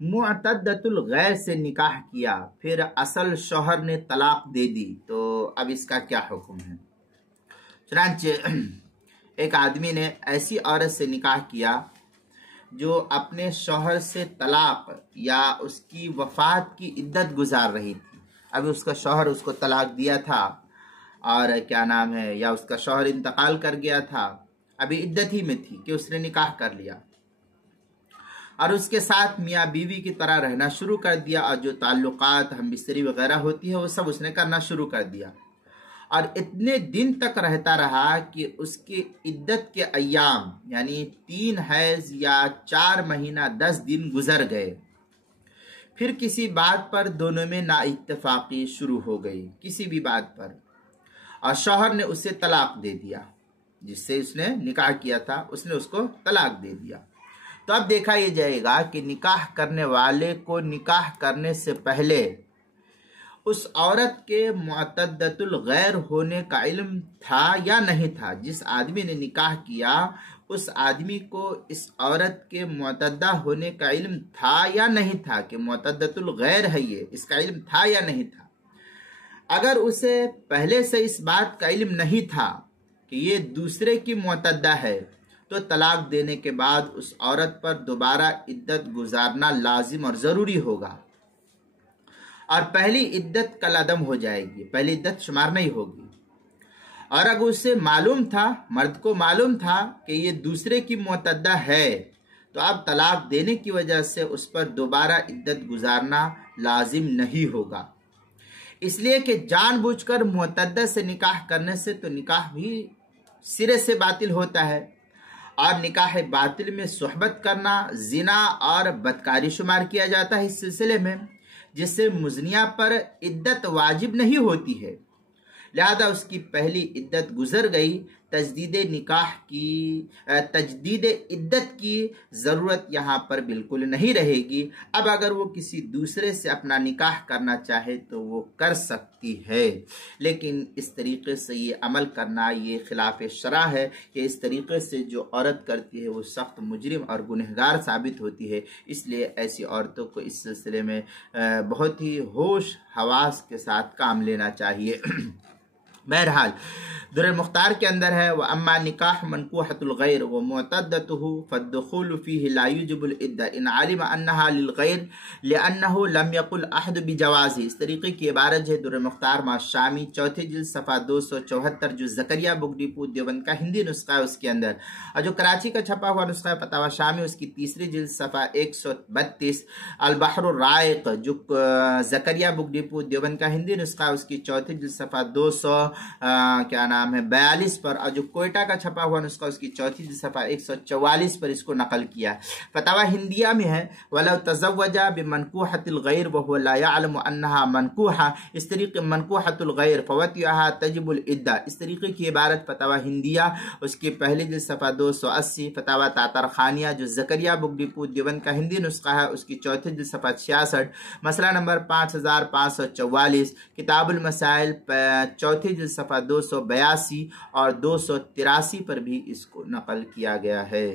معتدۃ الغیر سے نکاح کیا پھر اصل شوہر نے طلاق دے دی تو اب اس کا کیا حکم ہے؟ چنانچہ ایک آدمی نے ایسی عورت سے نکاح کیا جو اپنے شوہر سے طلاق یا اس کی وفات کی عدت گزار رہی تھی. ابھی اس کا شوہر اس کو طلاق دیا تھا اور یا اس کا شوہر انتقال کر گیا تھا، ابھی عدت ہی میں تھی کہ اس نے نکاح کر لیا اور اس کے ساتھ میاں بیوی کی طرح رہنا شروع کر دیا، اور جو تعلقات ہم بستری وغیرہ ہوتی ہے وہ سب اس نے کرنا شروع کر دیا، اور اتنے دن تک رہتا رہا کہ اس کی عدت کے ایام یعنی 3 حیض یا 4 مہینہ 10 دن گزر گئے. پھر کسی بات پر دونوں میں نا اتفاقی شروع ہو گئی، کسی بھی بات پر، اور شوہر نے اسے طلاق دے دیا. جس سے اس نے نکاح کیا تھا اس نے اس کو طلاق دے دیا. تو اب دیکھا یہ جائے گا کہ نکاح کرنے والے کو نکاح کرنے سے پہلے اس عورت کے معتدۃ الغیر ہونے کا علم تھا یا نہیں تھا. جس آدمی نے نکاح کیا اس آدمی کو اس عورت کے معتدہ ہونے کا علم تھا یا نہیں تھا کہ معتدۃ الغیر ہے، یہ اس کا علم تھا یا نہیں تھا. اگر اسے پہلے سے اس بات کا علم نہیں تھا کہ یہ دوسرے کی معتدہ ہے تو طلاق دینے کے بعد اس عورت پر دوبارہ عدت گزارنا لازم اور ضروری ہوگا، اور پہلی عدت کالعدم ہو جائے گی، پہلی عدت شمار نہیں ہوگی. اور اگر اسے معلوم تھا، مرد کو معلوم تھا کہ یہ دوسرے کی معتدہ ہے تو اب طلاق دینے کی وجہ سے اس پر دوبارہ عدت گزارنا لازم نہیں ہوگا. اس لیے کہ جان بوجھ کر معتدہ سے نکاح کرنے سے تو نکاح بھی سرے سے باطل ہوتا ہے، اور نکاح باطل میں صحبت کرنا زنا اور بدکاری شمار کیا جاتا ہے اس سلسلے میں، جس سے مزنیہ پر عدت واجب نہیں ہوتی ہے. لہذا اس کی پہلی عدت گزر گئی، تجدید عدت کی ضرورت یہاں پر بالکل نہیں رہے گی. اب اگر وہ کسی دوسرے سے اپنا نکاح کرنا چاہے تو وہ کر سکتی ہے، لیکن اس طریقے سے یہ عمل کرنا یہ خلاف شرع ہے کہ اس طریقے سے جو عورت کرتی ہے وہ سخت مجرم اور گنہگار ثابت ہوتی ہے. اس لیے ایسی عورتوں کو اس سلسلے میں بہت ہی ہوش حواس کے ساتھ کام لینا چاہیے. بہرحال در المختار کے اندر ہے وَأَمَّا نِكَاحُ مَنْكُوحَةُ الْغَيْرِ وَمُعْتَدَّتُهُ فَالدُّخُولُ فِيهِ لَا يُوجِبُ الْعِدَّةَ إِنْ عَلِمَ أَنَّهَا لِلْغَيْرِ لِأَنَّهُ لَمْ يَقُلْ أَحَدٌ بِجَوَازِهِ. اس طریقے کی عبارت ہے در المختار ما شامی چوتھے جلد صفحہ 274، جو زکریا بک ڈپو دیوبند کا ہندی نسخہ ہے اس کے اندر، اور جو کراچی کا چھپا ہوا نسخہ ہے فتاوی شامی اس کی تیسری جلد صفحہ 132، البحر الرائق جو زکریا بک ڈپو دیوبند کا ہندی نسخہ ہے اس کی چوتھی جلد صفحہ 42 پر، اور جو کوئٹہ کا چھپا ہوا نسخہ اس کی چوتھی جلد صفحہ 144 پر اس کو نقل کیا. فتاوی ہندیہ میں ہے وَلَوْ تَزَوَّجَ بِمَنْكُوحَةِ الْغَيْرِ وَهُوَ لَا يَعْلَمُ أَنَّهَا مَنْكُوحَةٌ. اس طریقے منکوحۃ الغیر فوتیہا تجب العدہ، اس طریقے کی عبارت فتاوی ہندیہ اس کی پہلی جلد صفحہ 280. فتاوی تاتر خانیہ جو زکریا بک ڈپو دیوبند کا ہندی نسخہ ہے اس کی چوتھی جلد صفحہ 66، مسئلہ نمبر 5544. کتاب المسائل چوتھی جلد صفحہ 282 اور 283 پر بھی اس کو نقل کیا گیا ہے.